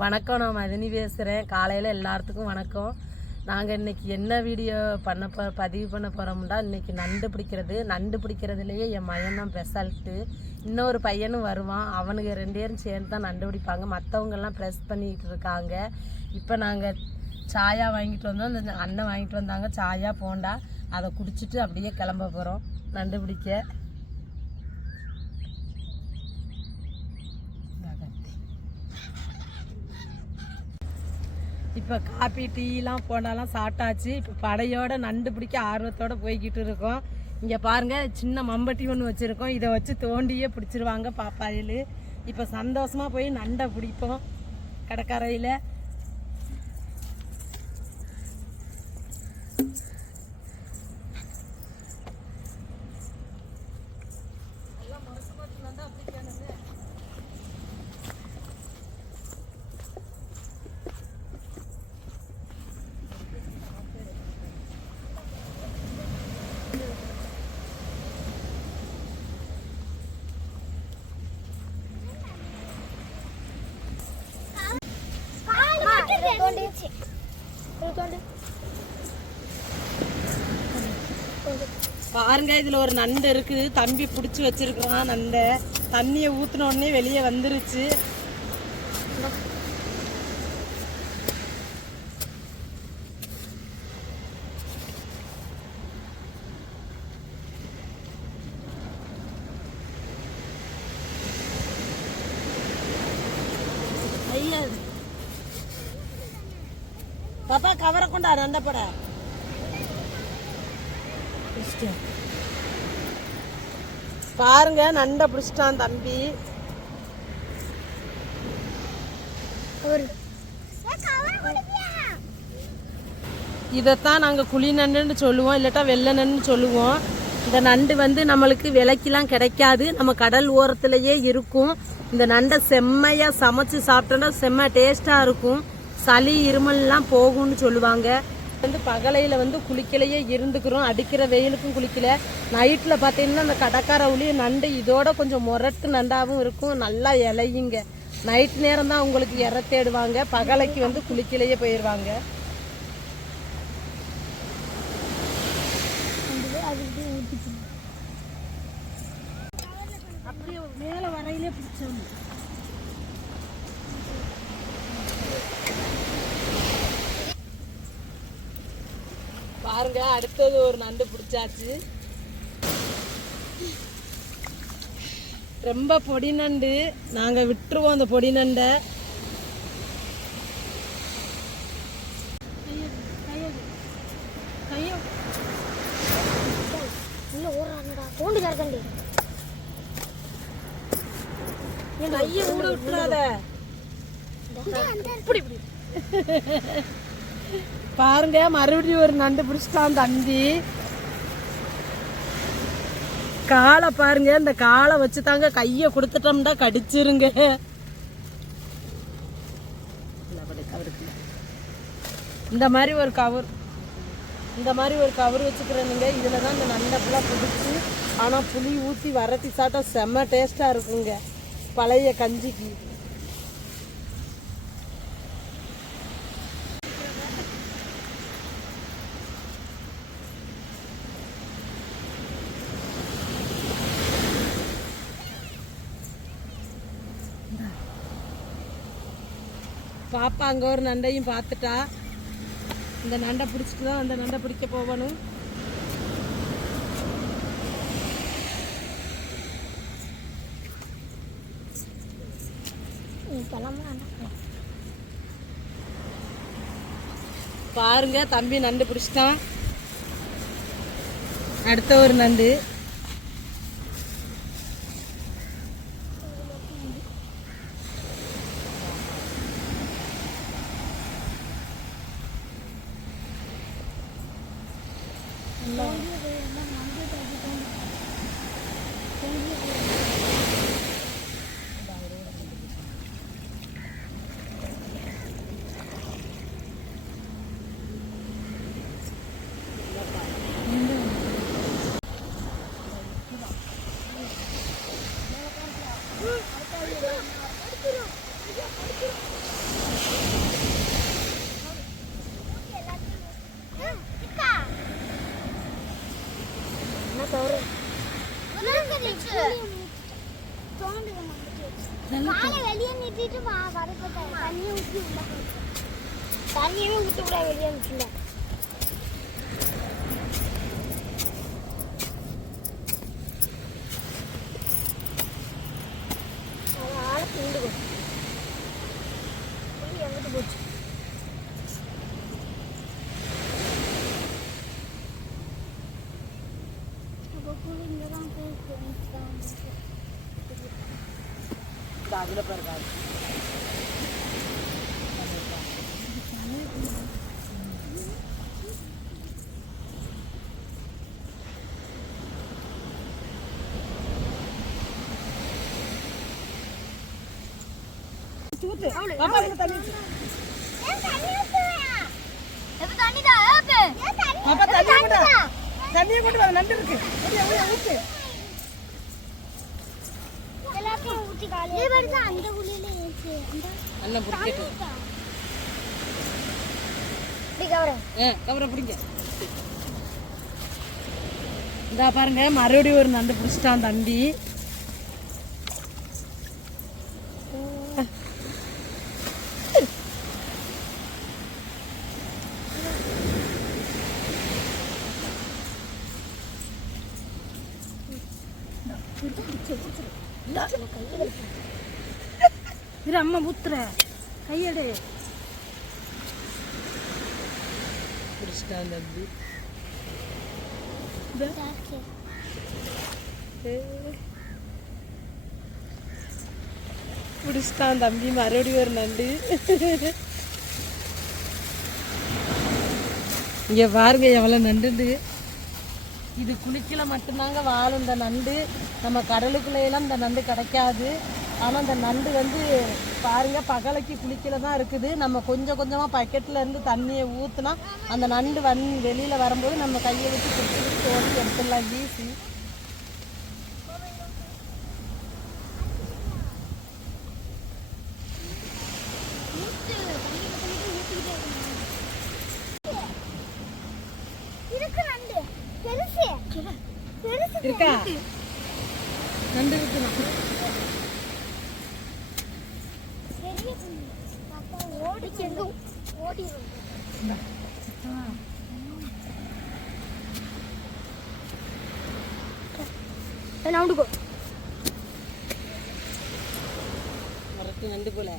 வணக்கம், நான் மதினி பேசுகிறேன். காலையில் எல்லாத்துக்கும் வணக்கம். நாங்கள் இன்றைக்கி என்ன வீடியோ பதிவு பண்ண போகிறோம்னா, இன்றைக்கி நண்டு பிடிக்கிறதுலையே என் மகன் தான் ஸ்பெஷாலிட்டு. இன்னொரு பையனும் வருவான், அவனுக்கு 2 பேரும் சேர்ந்து தான் நண்டு பிடிப்பாங்க. மற்றவங்கெல்லாம் ப்ரெஸ் பண்ணிகிட்டு இருக்காங்க. இப்போ நாங்கள் சாயா வாங்கிட்டு வந்தோம், இந்த அண்ணன் வாங்கிட்டு வந்தாங்க சாயா போண்டா. அதை குடிச்சிட்டு அப்படியே கிளம்ப போகிறோம் நண்டு பிடிக்க. இப்போ காப்பி டீலாம் போண்டாலாம் சாப்பிட்டாச்சு. இப்போ படையோட நண்டு பிடிக்க ஆர்வத்தோடு போய்கிட்டு இருக்கோம். இங்கே பாருங்கள், சின்ன மம்பட்டி ஒன்று வச்சுருக்கோம். இதை வச்சு தோண்டியே பிடிச்சிருவாங்க பாப்பாயில். இப்போ சந்தோஷமாக போய் நண்டை பிடிப்போம் கடற்கரையில். பாருங்க, இதுல ஒரு நண்டு இருக்குது. தம்பி பிடிச்சி வச்சிருக்கான் நண்டை. தண்ணியை ஊத்தின உடனே வெளியே வந்துருச்சு. ஐயா பாப்பா, கவரை கொண்டா நண்டை பட. பாருங்க, நண்டை பிடிச்சிட்டான் தம்பி. இதைத்தான் நாங்கள் குழி நண்டுன்னு சொல்லுவோம், இல்லாட்டா வெள்ளை நண்டுன்னு சொல்லுவோம். இந்த நண்டு வந்து நம்மளுக்கு விலைக்கெல்லாம் கிடைக்காது, நம்ம கடல் ஓரத்துலேயே இருக்கும். இந்த நண்டை செம்மையாக சமைச்சு சாப்பிட்டோன்னா செம்ம டேஸ்ட்டாக இருக்கும். சளி இருமல்லாம் போகும்னு சொல்லுவாங்க. வந்து பகலையில் வந்து குளிக்கலையே இருந்துக்கிறோம், அடிக்கிற வெயிலுக்கும் குளிக்கல. நைட்டில் பார்த்தீங்கன்னா அந்த கடற்கரை உளிய நண்டு இதோட கொஞ்சம் முரட்டு நண்டாகவும் இருக்கும், நல்லா இலையுங்க. நைட் நேரம் தான் உங்களுக்கு இற தேடுவாங்க, பகலைக்கு வந்து குளிக்கலையே போயிடுவாங்க. அப்படியே மேலே வரையிலே பிடிச்சாங்க. பாருங்க, அடுத்தது ஒரு நண்டு பிடிச்சாச்சு. ரொம்ப பொடி நண்டு, நாங்கள் விட்டுருவோம் அந்த பொடி நண்டை. கையை ஊட விட்டுறாத. பாருங்க, மறுபடியும் ஒரு நண்டு பிடிச்சிட்டான் தம்பி. காலை பாருங்க, இந்த காலை வச்சு தாங்க கையை கொடுத்துட்டோம்னா கடிச்சிருங்க. இந்த மாதிரி ஒரு கவர் வச்சுக்கிறேனுங்க. இதில் தான் இந்த நண்டை ஃபுல்லாக பிடிச்சி, ஆனால் புளி ஊற்றி வரத்தி சாப்பிட்டா செம்ம டேஸ்ட்டாக இருக்குங்க பழைய கஞ்சிக்கு. பாப்பா அங்கே ஒரு நண்டையும் பார்த்துட்டா. இந்த நண்டை பிடிச்சிட்டு தான் அந்த நண்டை பிடிக்க போகணும். பாருங்க, தம்பி நண்டு பிடிச்சிட்டான். அடுத்த ஒரு நண்டு. தண்ணியவே ஊற்ற கூட வெளியே இருந்துச்சுல. ஆளை தூண்டுகோ எங்கிட்டு போச்சு. அதில் பாருங்க தண்ணியை கொண்டு வர நண்டு இருக்கு. இந்த பாருங்க மறுபடியும் ஒரு நண்டு பிடிச்சிட்டான் தம்பி. அம்மா ஊத்துற கையடே பிடிச்சிட்டான் தம்பி. பிடிச்சிட்டான் தம்பி மறுபடியும் ஒரு நண்டு. இங்க பாருங்க எவ்வளவு நண்டு. இது குளிக்கல மட்டும்தாங்க வாழும் இந்த நண்டு. நம்ம கடலுக்குள்ளேயெல்லாம் இந்த நண்டு கிடைக்காது. ஆனால் இந்த நண்டு வந்து பாருங்க பகலைக்கு குளிக்கல தான் இருக்குது. நம்ம கொஞ்சம் கொஞ்சமாக பக்கெட்டில் இருந்து தண்ணியை ஊற்றினா அந்த நண்டு வெளியில் வரும்போது நம்ம கையை வச்சு குடிச்சிட்டு தோண்டி எடுத்துடலாம் ஈஸி. இருக்கா நண்டு இருக்கு. நண்டு போல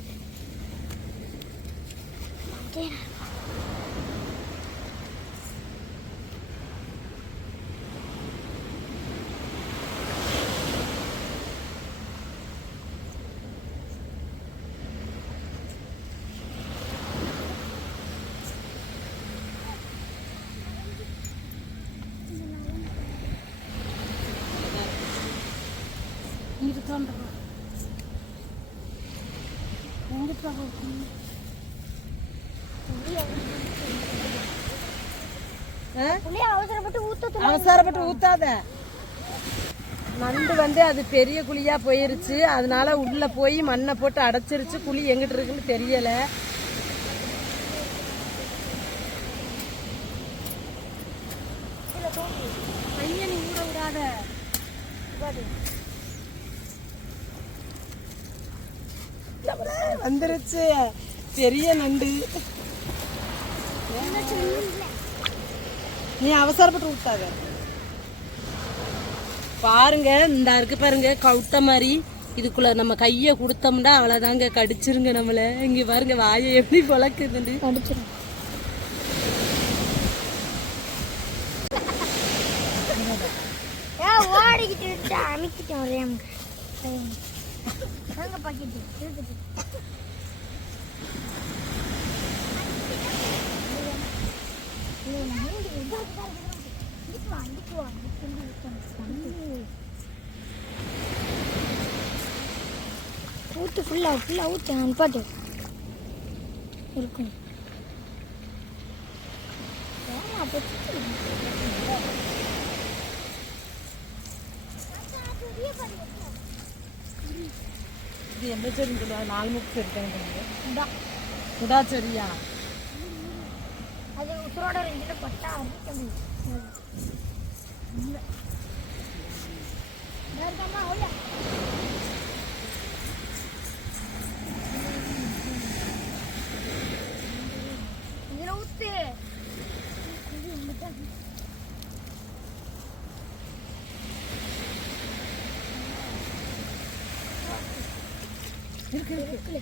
அவசரப்பட்டு ஊத்தாத. நண்டு வந்து அது பெரிய குழியா போயிருச்சு. அதனால உள்ள போய் மண்ணை போட்டு அடைச்சிருச்சு. குழி எங்கிட்டு இருக்குன்னு தெரியல. பையன் ஊட விடாத. வந்துருச்சு பெரிய நண்டு. நீ அவசரப்பட்டு விட்டாத. பாருங்க இந்த இருக்கு பாருங்க கவுட்ட மாதிரி. இதுக்குள்ள நம்ம கையை கொடுத்தோம்னா அவ்வளவுதாங்க கடிச்சிருங்க நம்மள. இங்க பாருங்க வாயை எப்படி பழக்குதுன்னு கடிச்சிரும். ஓடிக்கிட்டு அமைக்கிட்டு வரேன். ஊற்று ஃபுல்லாக ஊற்று அனுப்பாட்டு இருக்கும். இது எந்த செடி? 4 முக்கு இருக்காங்க. குடா செடியா? அது உசுரோட ரெண்டு பட்டா இருக்கு இருக்கு.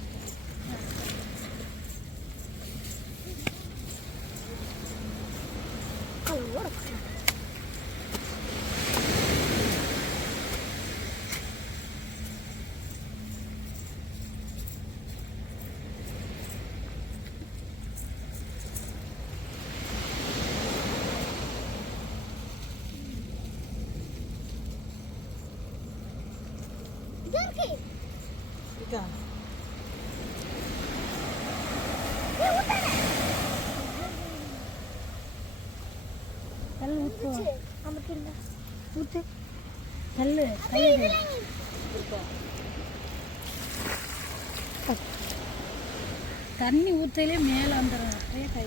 இருக்கா? கல் ஊத்து. ஊத்து. கல்லு கல்லு தண்ணி ஊத்தையிலே மேல வந்துடும். அப்படியே கை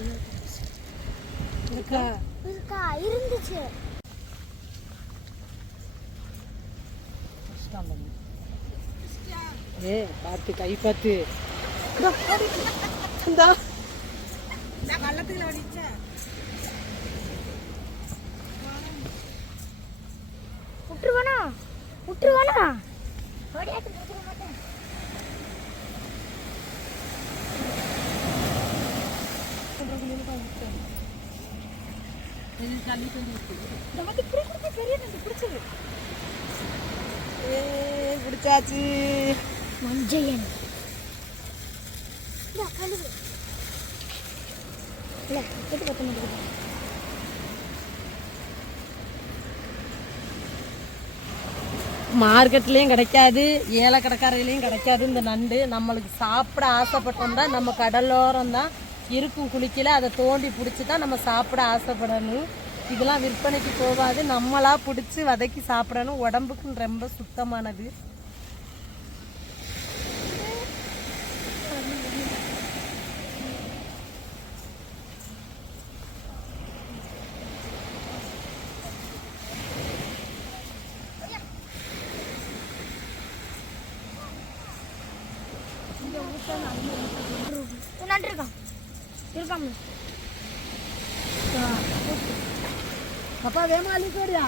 இருக்கா? இருக்கா இருந்துச்சு. ஏ பார்த்து கை பார்த்து கள்ளத்துல வடிச்சா விட்டுருவானா விட்டுருவானா ஓடியாட்டு விட்டுற மாட்டேன். பிடிச்சாச்சு மஞ்சயன் கழுவு இல்லை கேட்டு பத்த மாட்டேங்குது. மார்க்கெட்லேயும் கிடைக்காது, ஏழை கடைக்காரையிலையும் கிடைக்காது. இந்த நண்டு நம்மளுக்கு சாப்பிட ஆசைப்பட்டோம்னா நம்ம கடலோரம் தான் இருக்கும் குளிக்கல, அதை தோண்டி பிடிச்சி தான் நம்ம சாப்பிட ஆசைப்படணும். இதெல்லாம் விற்பனைக்கு போகாது, நம்மளா பிடிச்சி வதக்கி சாப்பிடணும். உடம்புக்கு ரொம்ப சுத்தமானது. நண்டு இருக்கான் இருக்காம அப்பா வேமா அழிக்கோடியா?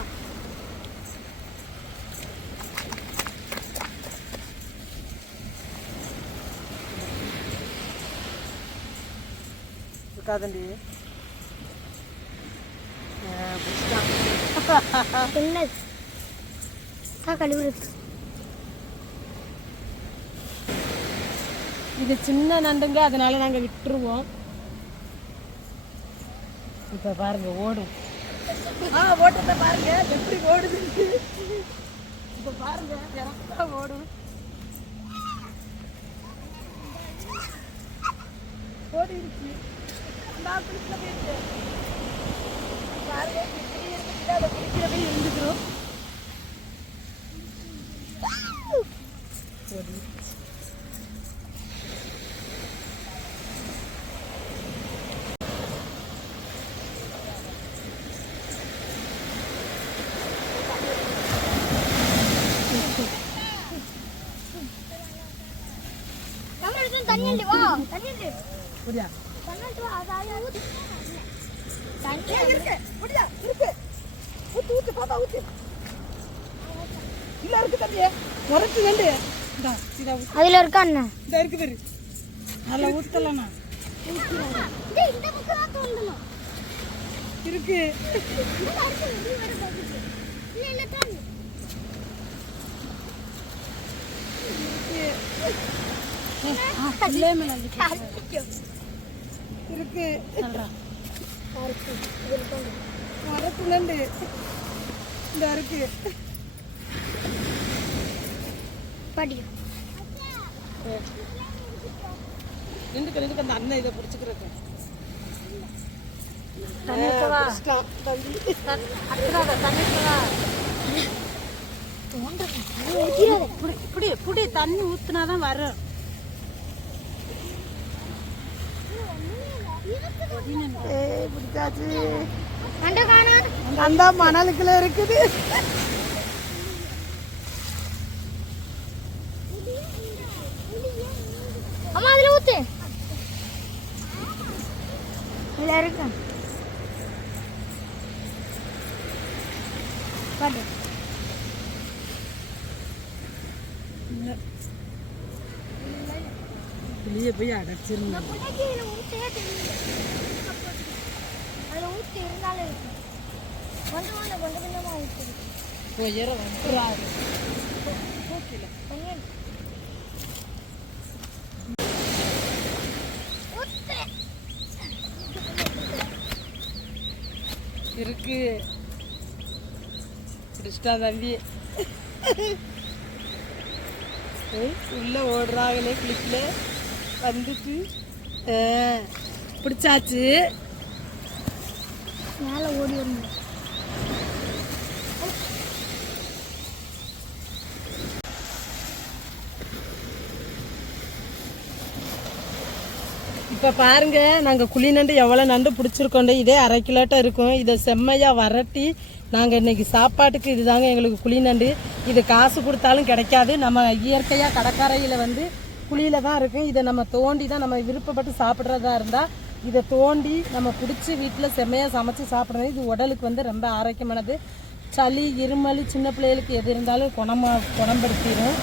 இருக்காதண்டி என்ன கழுவு. இது சின்ன நண்டுங்க, அதனால நாங்கள் விட்டுருவோம். இப்போ பாருங்க ஓடும். ஓட்டத்தை பாருங்க எப்படி ஓடுது. இப்போ பாருங்க எனக்கா ஓடும். ஓடி இருக்கு நான் பிடிச்ச போயிட்டு பாருங்க இப்படி இருக்கு. அதை பிடிக்கிற போய் இருந்துக்கிறோம். தண்ணி வா தண்ணி புரியா? தண்ணி வா அதாவது ஊத்து தண்ணி இருக்கு புரியா? இருக்கு ஊத்து ஊத்து பாப்பா ஊத்து. இல்ல இருக்கு தம்பி உரத்து நண்டு இந்தா இதா அதுல இருக்கா அண்ணா? இந்த இருக்கு பாரு. அதல ஊத்தலனா இந்த பக்கம் தான் தோண்டணும் இருக்கு. இல்ல இல்ல தண்ணி இருக்கு மரத்து நண்டு இந்த இருக்கு. நின்றுக்க அந்த அண்ணன் இதை பிடிச்சிக்கிறேன். புடி தண்ணி ஊத்துனாதான் வரும். அந்த மணலுக்குள்ள இருக்குது. அம்மா அதுல ஊத்து. இதுல இருக்கு பாரு. இல்ல போய் அடைச்சிருந்தோம். இந்த புள்ளைக்கு இதில் ஊற்றே தெரியல. அதில் ஊற்றி இருந்தாலும் இருக்கும். கொஞ்சம் கொஞ்சமாக ஊற்றுது. உயர வந்துறாரு. இருக்கு பிடிச்சிட்டா தம்பி. உள்ள ஓடுறாங்களே கிளிப்ல வந்துட்டு பிடிச்சாச்சு. மேலே ஓடி வரணும். இப்போ பாருங்க நாங்கள் குழி நண்டு எவ்வளோ நண்டு பிடிச்சிருக்கோண்டு. இதே 1/2 கிலோட்ட இருக்கும். இதை செம்மையாக வரட்டி நாங்கள் இன்னைக்கு சாப்பாட்டுக்கு இதுதாங்க எங்களுக்கு குழி நண்டு. இது காசு கொடுத்தாலும் கிடைக்காது. நம்ம இயற்கையாக கடற்கரையில் வந்து குழியில தான் இருக்கும். இதை நம்ம தோண்டி தான் நம்ம விருப்பப்பட்டு சாப்பிட்றதா இருந்தால் இதை தோண்டி நம்ம பிடிச்சி வீட்டில் செம்மையாக சமைச்சு சாப்பிட்றது. இது உடலுக்கு வந்து ரொம்ப ஆரோக்கியமானது. சளி இருமல் சின்ன பிள்ளைகளுக்கு எது இருந்தாலும் குணப்படுத்திடும்.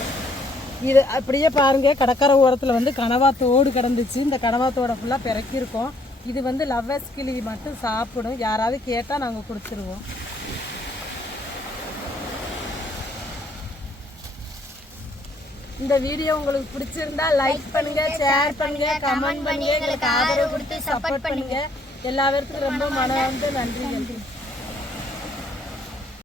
இது அப்படியே பாருங்க கடற்கரை ஓரத்தில் வந்து கனவாத்தோடு கிடந்துச்சு. இந்த கனவாத்தோட ஃபுல்லாக பிறக்கிருக்கோம். இது வந்து லவ்வர்ஸ் கிளி மட்டும் சாப்பிடும். யாராவது கேட்டால் நாங்கள் கொடுத்துருவோம். இந்த வீடியோ உங்களுக்கு பிடிச்சிருந்தா லைக் பண்ணுங்க, ஷேர் பண்ணுங்க, கமெண்ட் பண்ணுங்க, எங்களுக்கு ஆதரவு கொடுத்து சப்போர்ட் பண்ணுங்க. எல்லா பேருக்கும் ரொம்ப மனமார்ந்த நன்றி.